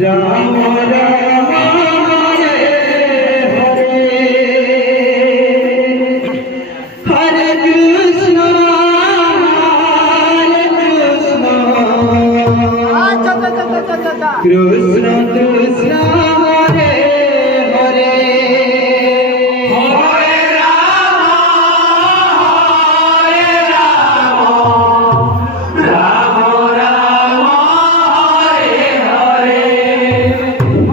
Ram Ram Hare Hare Hare Krishna Krishna Krishna Hare Hare Hare Ram Ram Ram Hare Hare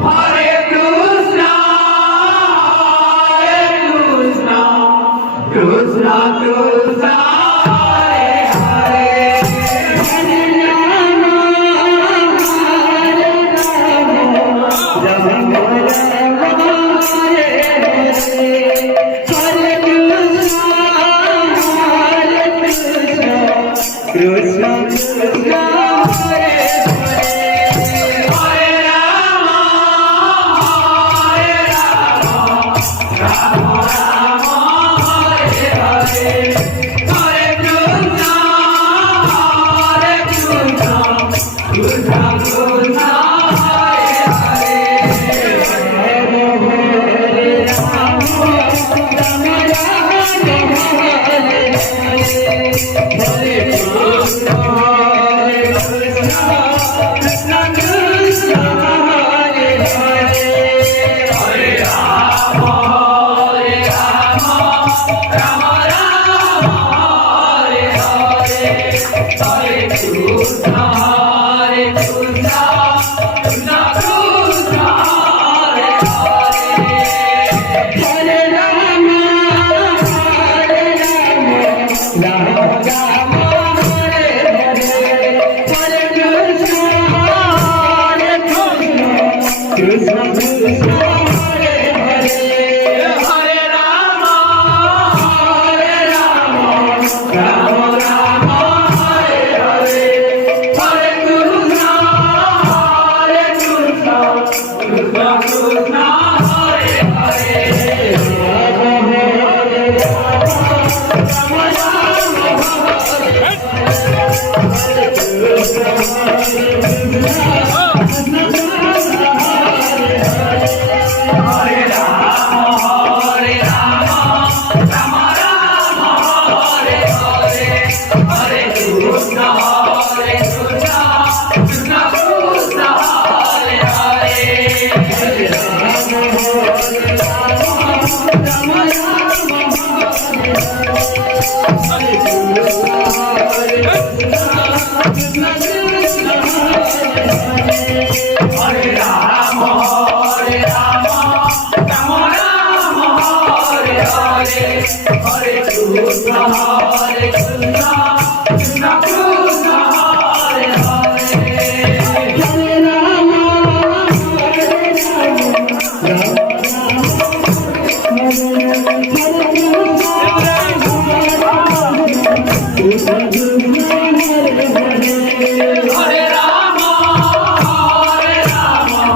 Hare Krishna Krishna Krishna Hare Hare Hare Ram Ram Hare Hare Hare Krishna Krishna Hare Hare Hare Ram Ram Ram Hare Hare Hare Krishna Krishna Krishna Hare Hare Hare Ram Ram Hare Krishna Krishna Krishna Hare Hare Hare Ram Ram Ram Hare Hare Hare Krishna Krishna Krishna Hare Hare Hare Ram Ram Ram Hare Hare Hare Krishna Krishna Hare Hare Hare Ram Ram Ram Hare Hare Hare Krishna Krishna Krishna Hare Hare Hare Krishna, Krishna Krishna.